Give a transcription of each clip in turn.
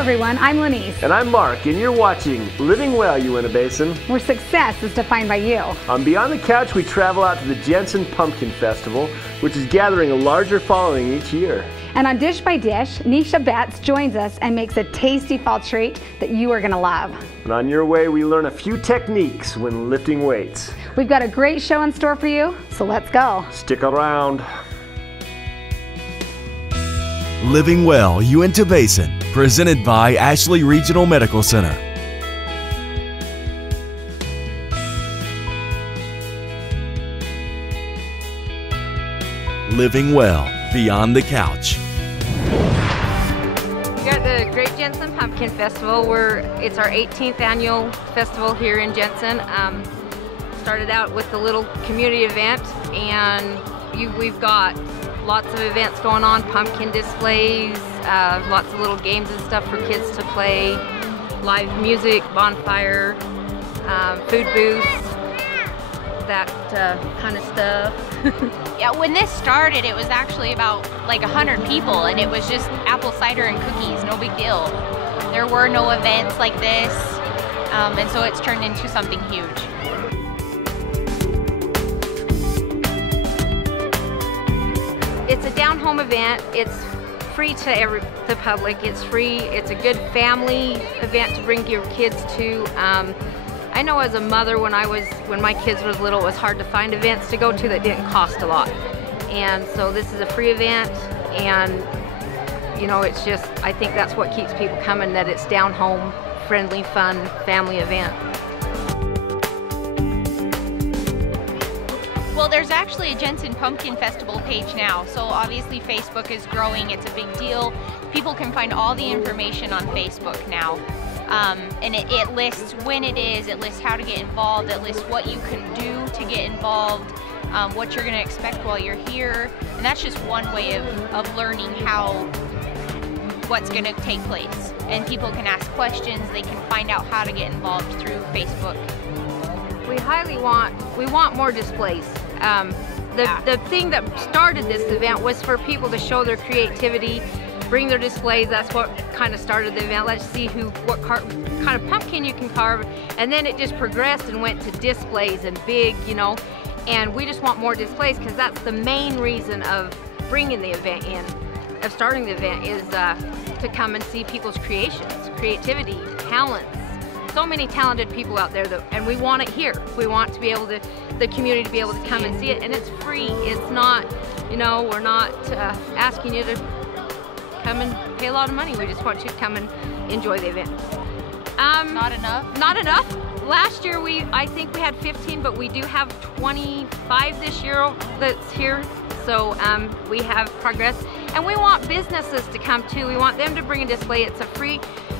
Everyone, I'm Lenise. And I'm Mark, and you're watching Living Well, Uintah Basin, where success is defined by you. On Beyond the Couch, we travel out to the Jensen Pumpkin Festival, which is gathering a larger following each year. And on Dish by Dish, Nisha Betts joins us and makes a tasty fall treat that you are going to love. And on your way, we learn a few techniques when lifting weights. We've got a great show in store for you, so let's go. Stick around. Living Well, Uintah Basin, presented by Ashley Regional Medical Center. Living Well, Beyond the Couch. We got the Great Jensen Pumpkin Festival. It's our 18th annual festival here in Jensen. Started out with a little community event, and we've got lots of events going on, pumpkin displays, lots of little games and stuff for kids to play, live music, bonfire, food booths, that kind of stuff. Yeah, when this started, it was actually about like 100 people, and it was just apple cider and cookies, no big deal. There were no events like this, and so it's turned into something huge. It's a down-home event. It's free to the public. It's free. It's a good family event to bring your kids to. I know as a mother, when my kids was little, it was hard to find events to go to that didn't cost a lot. And so this is a free event, and you know, it's just, I think that's what keeps people coming, that it's down-home, friendly, fun, family event. Well, there's actually a Jensen Pumpkin Festival page now, so obviously Facebook is growing. It's a big deal. People can find all the information on Facebook now. And it lists when it is, it lists how to get involved, it lists what you can do to get involved, what you're going to expect while you're here. And that's just one way of learning what's going to take place. And people can ask questions, they can find out how to get involved through Facebook. We want more displays. The thing that started this event was for people to show their creativity, bring their displays. That's what kind of started the event. Let's see what kind of pumpkin you can carve. And then it just progressed and went to displays and big, you know. And we just want more displays, because that's the main reason of bringing the event in, of starting the event, is to come and see people's creations, creativity, talents. So many talented people out there, and we want it here. We want to be able to, the community to be able to come and see it, and it's free. It's not, you know, we're not asking you to come and pay a lot of money. We just want you to come and enjoy the event. Not enough? Not enough. Last year I think we had 15, but we do have 25 this year that's here. So we have progress, and we want businesses to come too. We want them to bring a display.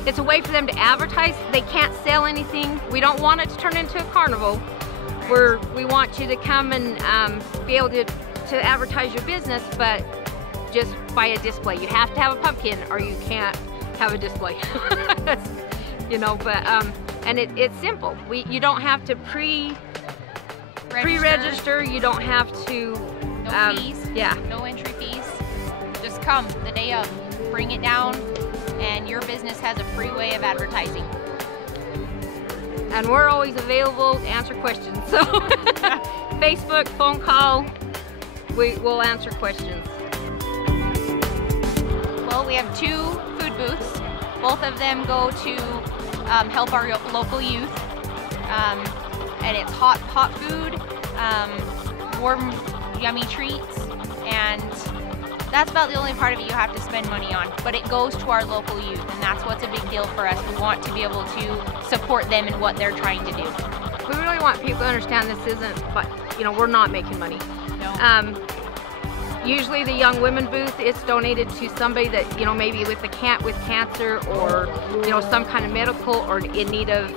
It's a way for them to advertise. They can't sell anything. We don't want it to turn into a carnival. We want you to come and be able to advertise your business, but just by a display. You have to have a pumpkin, or you can't have a display. You know, but and it's simple. You don't have to pre-register. You don't have to. No fees. Yeah. No entry fees. Just come the day of. Bring it down, and your business has a free way of advertising. And we're always available to answer questions. So Facebook, phone call, we'll answer questions. Well, we have 2 food booths. Both of them go to help our local youth. And it's hot food, warm, yummy treats, and that's about the only part of it you have to spend money on, but it goes to our local youth, and that's what's a big deal for us. We want to be able to support them in what they're trying to do. We really want people to understand this isn't, but you know, we're not making money. No. Usually the young women booth, it's donated to somebody that, you know, maybe with cancer, or you know, some kind of medical, or in need of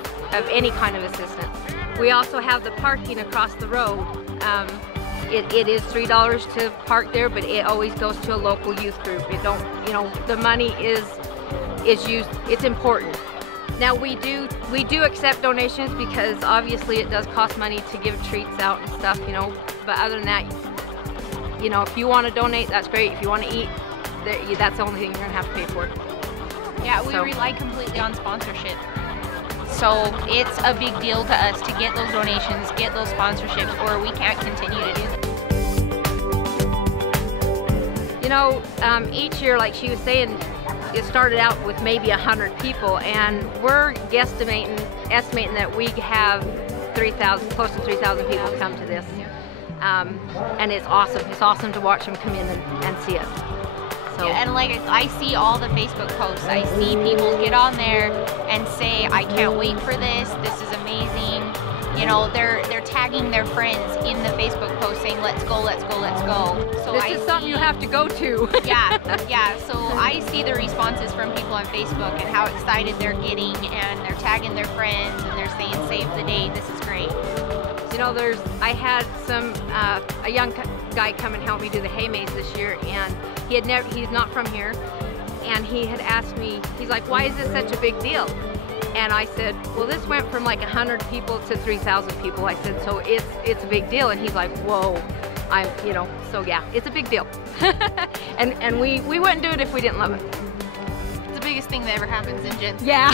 any kind of assistance. We also have the parking across the road. It is $3 to park there, but it always goes to a local youth group. It don't, you know, the money is used. It's important. Now we do accept donations because obviously it does cost money to give treats out and stuff, you know. But other than that, you know, if you want to donate, that's great. If you want to eat, that's the only thing you're gonna have to pay for it. Yeah, we rely completely on sponsorship. So it's a big deal to us to get those donations, get those sponsorships, or we can't continue to do this. You know, each year, like she was saying, it started out with maybe 100 people, and we're estimating that we have 3,000, close to 3,000 people come to this. And it's awesome. It's awesome to watch them come in and see it. So. Yeah, and like I see all the Facebook posts, I see people get on there and say, I can't wait for this, this is amazing. You know, they're tagging their friends in the Facebook post saying, let's go, let's go, let's go. So this is something you have to go to. Yeah, so I see the responses from people on Facebook and how excited they're getting, and they're tagging their friends and they're saying, save the date, this is great. You know, I had a young guy come and help me do the hay maze this year, and he's not from here, and he had asked me, he's like, why is this such a big deal? And I said, well, this went from like 100 people to 3,000 people. I said, so it's a big deal. And he's like, whoa, you know, so yeah, it's a big deal. and we wouldn't do it if we didn't love it. It's the biggest thing that ever happens in Jensen. Yeah,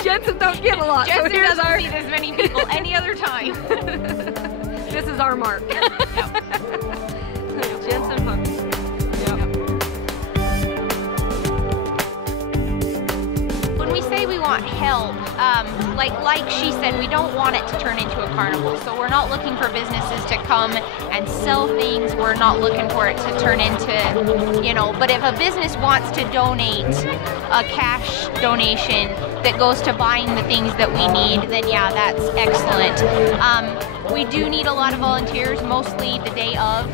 Jensen don't get a lot. Jensen doesn't see this many people any other time. This is our mark. Jensen Pumpkin. When we say we want help, like she said, we don't want it to turn into a carnival. So we're not looking for businesses to come and sell things. We're not looking for it to turn into, you know, but if a business wants to donate a cash donation that goes to buying the things that we need, then yeah, that's excellent. We do need a lot of volunteers, mostly the day of.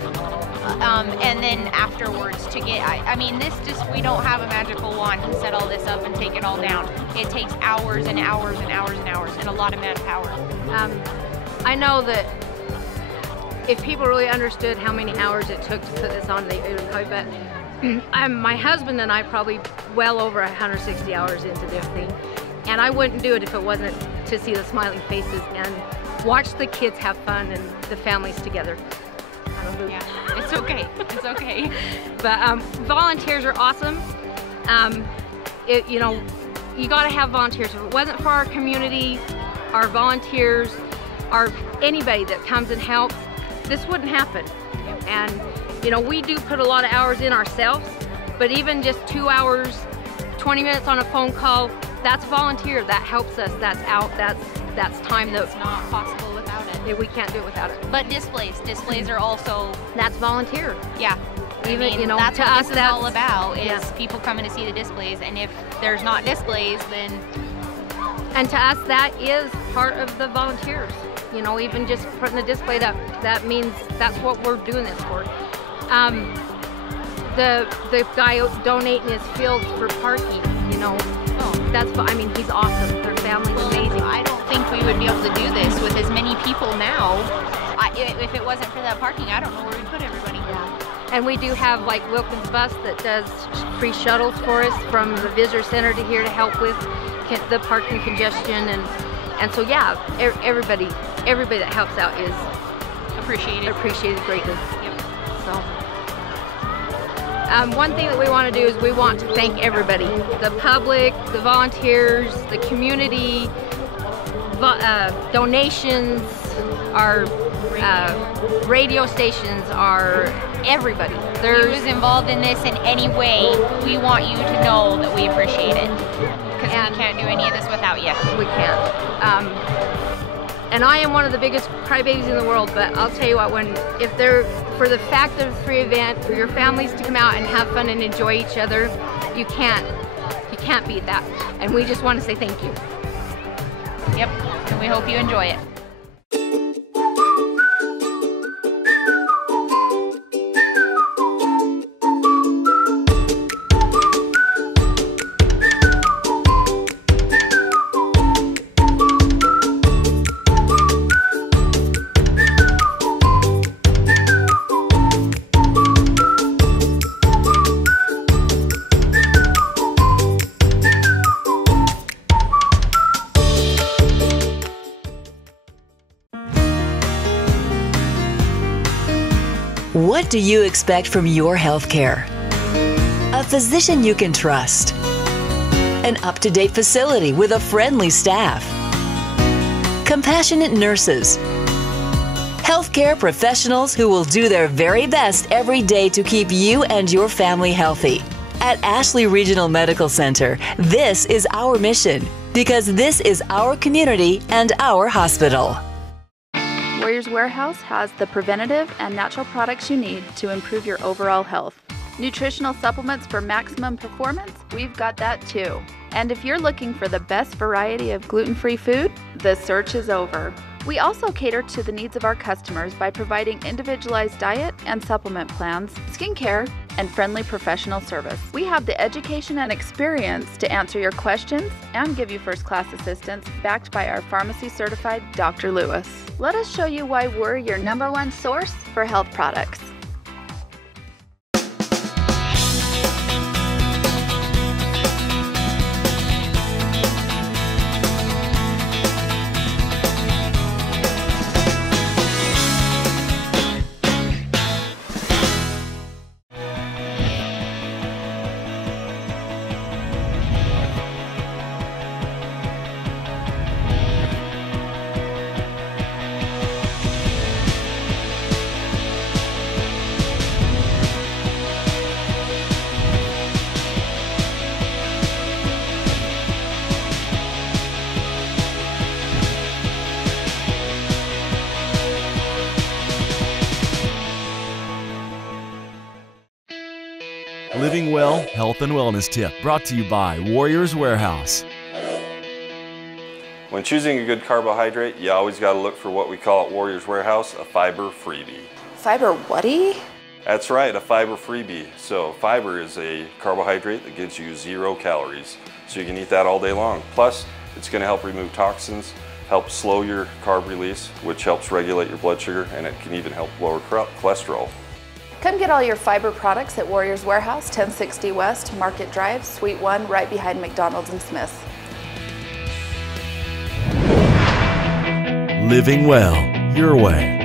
And then afterwards to get, I mean, we don't have a magical wand to set all this up and take it all down. It takes hours and hours and hours and hours and a lot of manpower. I know that if people really understood how many hours it took to put this on, they would probably bet. My husband and I probably well over 160 hours into this thing. And I wouldn't do it if it wasn't to see the smiling faces and watch the kids have fun and the families together. Yeah, it's okay. It's okay. But volunteers are awesome. You know, you got to have volunteers. If it wasn't for our community, our volunteers, or anybody that comes and helps, this wouldn't happen. And you know, we do put a lot of hours in ourselves, but even just 2 hours, 20 minutes on a phone call, that's volunteer. That helps us. That's out. That's time that it's not possible without it. We can't do it without it. But displays are also, that's volunteer. Yeah. Even, I mean, you know, that's to what us, this is all about, is yeah, people coming to see the displays, and if there's not displays, then... And to us, that is part of the volunteers. You know, even just putting the display up, that means that's what we're doing this for. The guy donating his fields for parking, you know, I mean, he's awesome. Their family's amazing. I don't think we would be able to do this with as many people now. If it wasn't for that parking, I don't know where we'd put everybody. Yeah. And we do have like Wilkins Bus that does free shuttles for us from the visitor center to here to help with the parking congestion, and so yeah, everybody that helps out is appreciated greatly. Yep. So. One thing that we want to do is we want to thank everybody, the public, the volunteers, the community, donations, our radio stations, our everybody. Who's involved in this in any way, we want you to know that we appreciate it, because we can't do any of this without you. We can't. And I am one of the biggest crybabies in the world, but I'll tell you what, for the fact of the free event, for your families to come out and have fun and enjoy each other, you can't beat that. And we just want to say thank you. Yep, and we hope you enjoy it. What do you expect from your health care? A physician you can trust. An up-to-date facility with a friendly staff. Compassionate nurses. Healthcare professionals who will do their very best every day to keep you and your family healthy. At Ashley Regional Medical Center, this is our mission because this is our community and our hospital. Warriors Warehouse has the preventative and natural products you need to improve your overall health. Nutritional supplements for maximum performance? We've got that too. And if you're looking for the best variety of gluten-free food, the search is over. We also cater to the needs of our customers by providing individualized diet and supplement plans, skincare, and friendly professional service. We have the education and experience to answer your questions and give you first-class assistance, backed by our pharmacy-certified Dr. Lewis. Let us show you why we're your #1 source for health products. Living Well Health and Wellness Tip brought to you by Warriors Warehouse. When choosing a good carbohydrate, you always got to look for what we call at Warriors Warehouse a fiber freebie. Fiber whaty? That's right, a fiber freebie. So fiber is a carbohydrate that gives you 0 calories. So you can eat that all day long. Plus, it's going to help remove toxins, help slow your carb release, which helps regulate your blood sugar, and it can even help lower cholesterol. Come get all your fiber products at Warriors Warehouse, 1060 West, Market Drive, Suite 1, right behind McDonald's and Smith's. Living well, your way.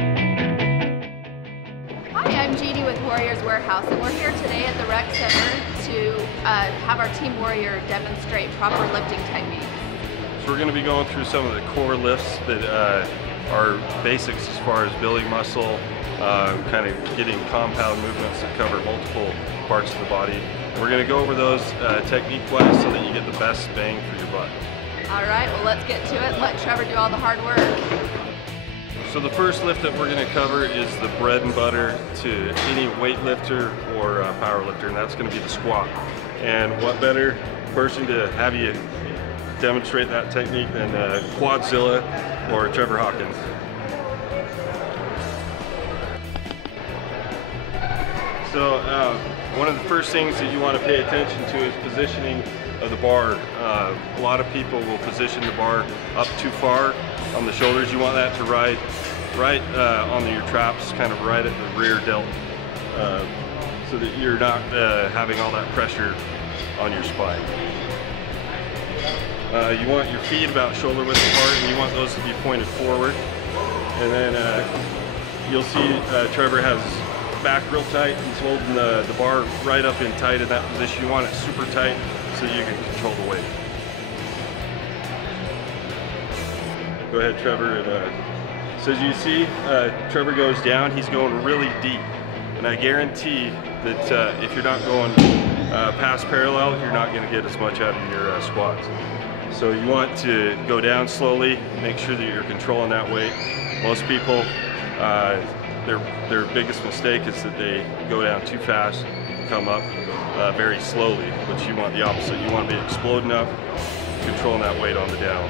Hi, I'm Jeannie with Warriors Warehouse, and we're here today at the Rec Center to have our Team Warrior demonstrate proper lifting techniques. So we're going to be going through some of the core lifts that are basics as far as building muscle, kind of getting compound movements that cover multiple parts of the body. We're going to go over those technique-wise so that you get the best bang for your buck. All right, well let's get to it and let Trevor do all the hard work. So the first lift that we're going to cover is the bread and butter to any weightlifter or power lifter, and that's going to be the squat. And what better person to have you demonstrate that technique than Quadzilla or Trevor Hawkins. So one of the first things that you want to pay attention to is positioning of the bar. A lot of people will position the bar up too far on the shoulders. You want that to ride right on your traps, kind of right at the rear delt, so that you're not having all that pressure on your spine. You want your feet about shoulder width apart, and you want those to be pointed forward. And then you'll see Trevor has back real tight. He's holding the bar right up in tight in that position. You want it super tight so you can control the weight. Go ahead, Trevor. And, so as you see, Trevor goes down. He's going really deep. And I guarantee that if you're not going past parallel, you're not going to get as much out of your squats. So you want to go down slowly, make sure that you're controlling that weight. Most people, their biggest mistake is that they go down too fast, come up very slowly, but you want the opposite. You want to be exploding up, controlling that weight on the down.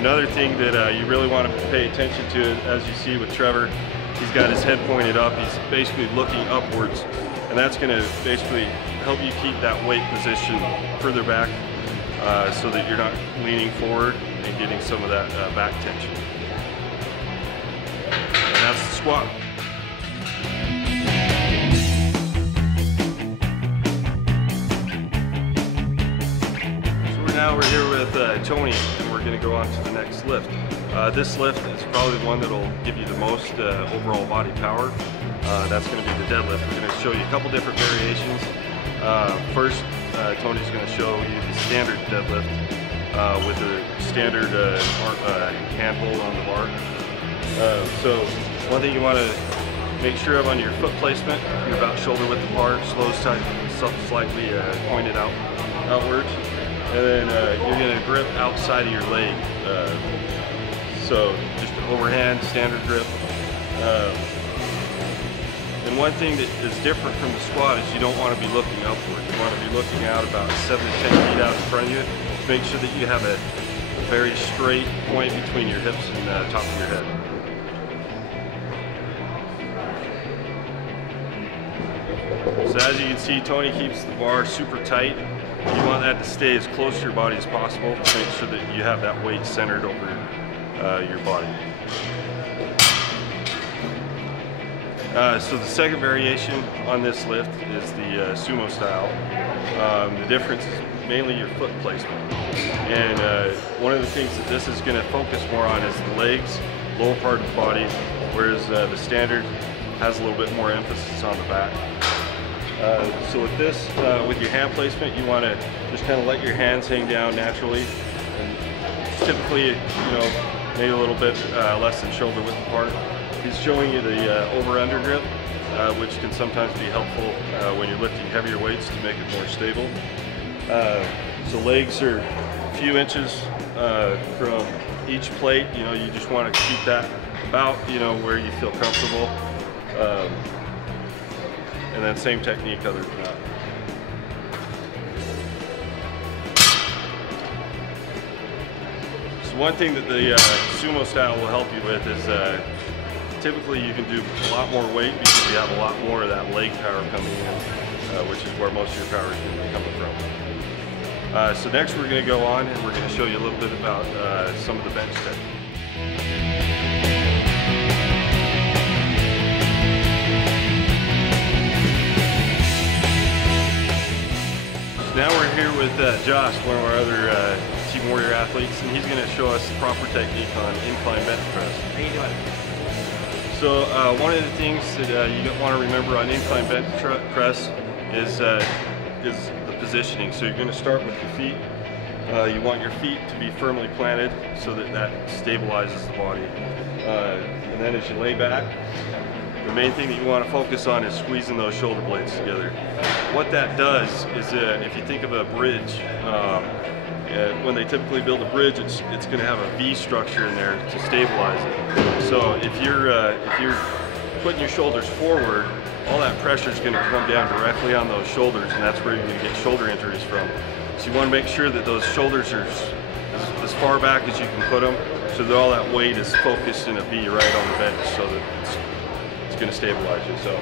Another thing that you really want to pay attention to, as you see with Trevor, he's got his head pointed up. He's basically looking upwards, and that's going to basically help you keep that weight position further back so that you're not leaning forward and getting some of that back tension. And that's the squat. So now we're here with Tony, and we're going to go on to the next lift. This lift is probably the one that will give you the most overall body power. That's going to be the deadlift. We're going to show you a couple different variations. First, Tony's going to show you the standard deadlift with a standard handhold on the bar. So one thing you want to make sure of on your foot placement, you're about shoulder width apart, slightly pointed outwards. And then you're going to grip outside of your leg. So just an overhand standard grip. And one thing that is different from the squat is you don't want to be looking upward. You want to be looking out about 7 to 10 feet out in front of you. Make sure that you have a very straight point between your hips and the top of your head. So as you can see, Tony keeps the bar super tight. You want that to stay as close to your body as possible to make sure that you have that weight centered over your body. So the second variation on this lift is the sumo style. The difference is mainly your foot placement. And one of the things that this is going to focus more on is the legs, lower part of the body, whereas the standard has a little bit more emphasis on the back. So with this, with your hand placement, you want to just kind of let your hands hang down naturally. And typically, you know, maybe a little bit less than shoulder width apart. He's showing you the over-under grip, which can sometimes be helpful when you're lifting heavier weights to make it more stable. So legs are a few inches from each plate. You know, you just want to keep that about, you know, where you feel comfortable. And then same technique other than that. So one thing that the sumo style will help you with is typically you can do a lot more weight because you have a lot more of that leg power coming in, which is where most of your power is going to be coming from. So next we're going to go on and we're going to show you a little bit about some of the bench technique. Now we're here with Josh, one of our other Team Warrior athletes, and he's going to show us the proper technique on incline bench press. How you doing? So one of the things that you don't want to remember on incline bench press is the positioning. So you're going to start with your feet. You want your feet to be firmly planted so that that stabilizes the body. And then as you lay back, the main thing that you want to focus on is squeezing those shoulder blades together. What that does is, if you think of a bridge, when they typically build a bridge, it's going to have a V structure in there to stabilize it. So if you're putting your shoulders forward, all that pressure is going to come down directly on those shoulders, and that's where you're going to get shoulder injuries from. So you want to make sure that those shoulders are as far back as you can put them, so that all that weight is focused in a V right on the bench, so that it's going to stabilize you. So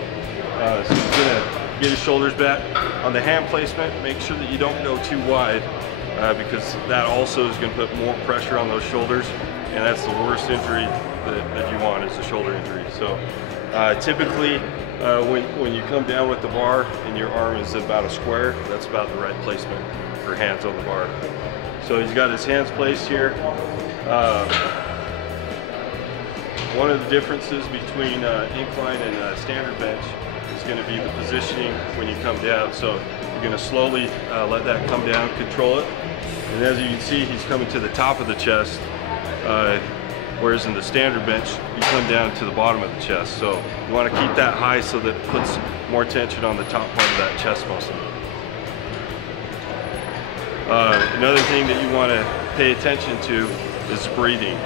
you're going to get your shoulders back. On the hand placement, make sure that you don't go too wide, because that also is going to put more pressure on those shoulders, and that's the worst injury that you want, is the shoulder injury. So typically when you come down with the bar and your arm is about a square, that's about the right placement for hands on the bar. So he's got his hands placed here. One of the differences between incline and standard bench is going to be the positioning when you come down. So you're going to slowly let that come down, control it. And as you can see, he's coming to the top of the chest, whereas in the standard bench, you come down to the bottom of the chest. So you want to keep that high so that it puts more tension on the top part of that chest muscle. Another thing that you want to pay attention to is breathing.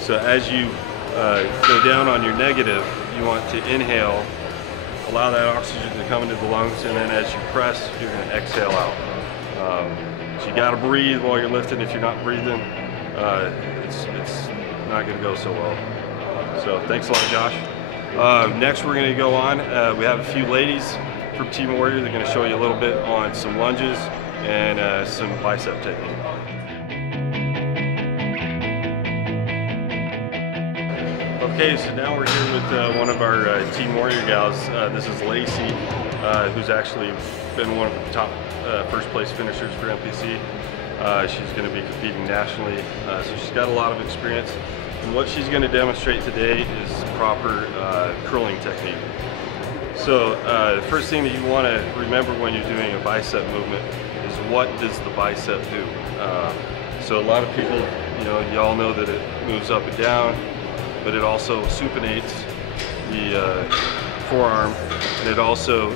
So as you go down on your negative, you want to inhale, allow that oxygen to come into the lungs, and then as you press, you're going to exhale out. So you got to breathe while you're lifting. If you're not breathing, it's not going to go so well. So thanks a lot, Josh. Next we're going to go on. We have a few ladies from Team Warrior. They're going to show you a little bit on some lunges and some bicep technique. Okay, so now we're here with one of our Team Warrior gals. This is Lacey, who's actually been one of the top first place finishers for MPC. She's going to be competing nationally, so she's got a lot of experience. And what she's going to demonstrate today is proper curling technique. So the first thing that you want to remember when you're doing a bicep movement is what does the bicep do? So a lot of people, you all know that it moves up and down, but it also supinates the forearm, and it also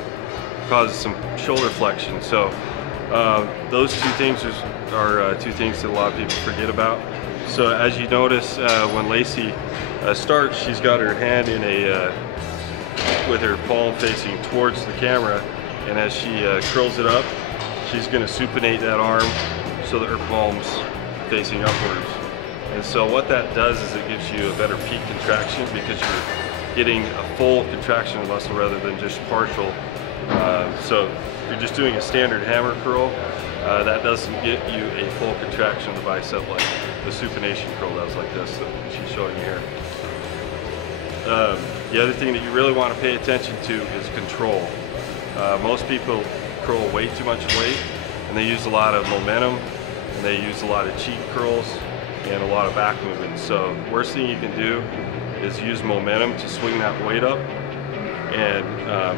causes some shoulder flexion. So those two things are two things that a lot of people forget about. So as you notice, when Lacey starts, she's got her hand in with her palm facing towards the camera, and as she curls it up, she's going to supinate that arm so that her palm's facing upwards. And so what that does is it gives you a better peak contraction because you're getting a full contraction of the muscle rather than just partial. So if you're just doing a standard hammer curl, that doesn't get you a full contraction of the bicep like the supination curl does, like this that she's showing you here. The other thing that you really want to pay attention to is control. Most people curl way too much weight, and they use a lot of momentum, and they use a lot of cheek curls and a lot of back movements. So worst thing you can do is use momentum to swing that weight up and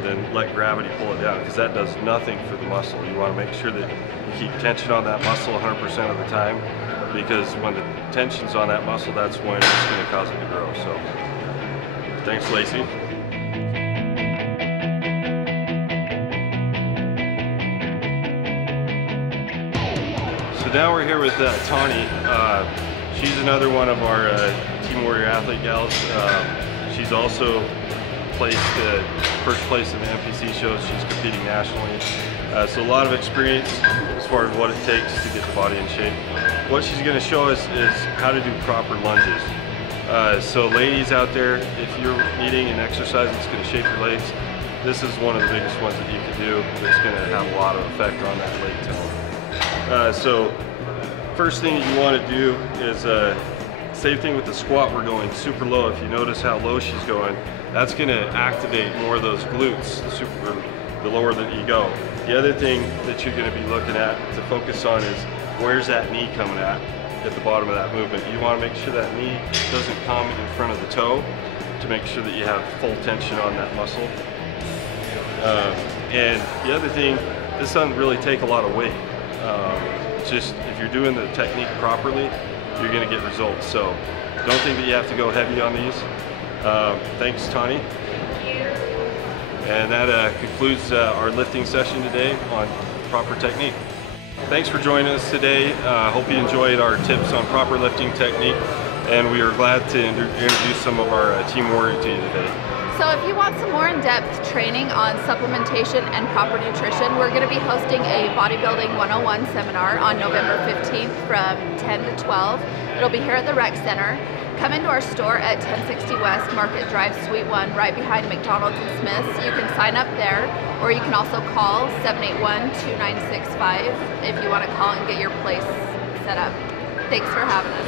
then let gravity pull it down, because that does nothing for the muscle. You want to make sure that you keep tension on that muscle 100% of the time, because when the tension's on that muscle, that's when it's going to cause it to grow. So thanks, Lacey. So now we're here with Tawny. She's another one of our Team Warrior athlete gals. She's also placed first place in the NPC shows. She's competing nationally. So a lot of experience as far as what it takes to get the body in shape. What she's going to show us is how to do proper lunges. So ladies out there, if you're needing an exercise that's going to shape your legs, this is one of the biggest ones that you can do that's going to have a lot of effect on that leg tone. So first thing you want to do is same thing with the squat. We're going super low. If you notice how low she's going, that's going to activate more of those glutes, the lower that you go. The other thing that you're going to be looking at to focus on is where's that knee coming at the bottom of that movement. You want to make sure that knee doesn't come in front of the toe to make sure that you have full tension on that muscle. And the other thing, this doesn't really take a lot of weight. Just if you're doing the technique properly, you're going to get results. So don't think that you have to go heavy on these. Thanks, Tawny. And that concludes our lifting session today on proper technique. Thanks for joining us today. Hope you enjoyed our tips on proper lifting technique, and we are glad to introduce some of our Team Warrior to you today. So if you want some more in-depth training on supplementation and proper nutrition, we're going to be hosting a Bodybuilding 101 seminar on November 15th from 10 to 12. It'll be here at the Rec Center. Come into our store at 1060 West Market Drive, Suite 1, right behind McDonald's and Smith's. You can sign up there, or you can also call 781-2965 if you want to call and get your place set up. Thanks for having us.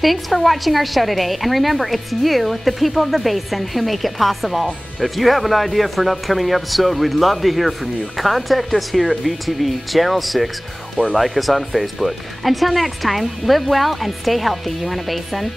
Thanks for watching our show today, and remember, it's you, the people of the Basin, who make it possible. If you have an idea for an upcoming episode, we'd love to hear from you. Contact us here at VTV Channel 6 or like us on Facebook. Until next time, live well and stay healthy, Uintah Basin.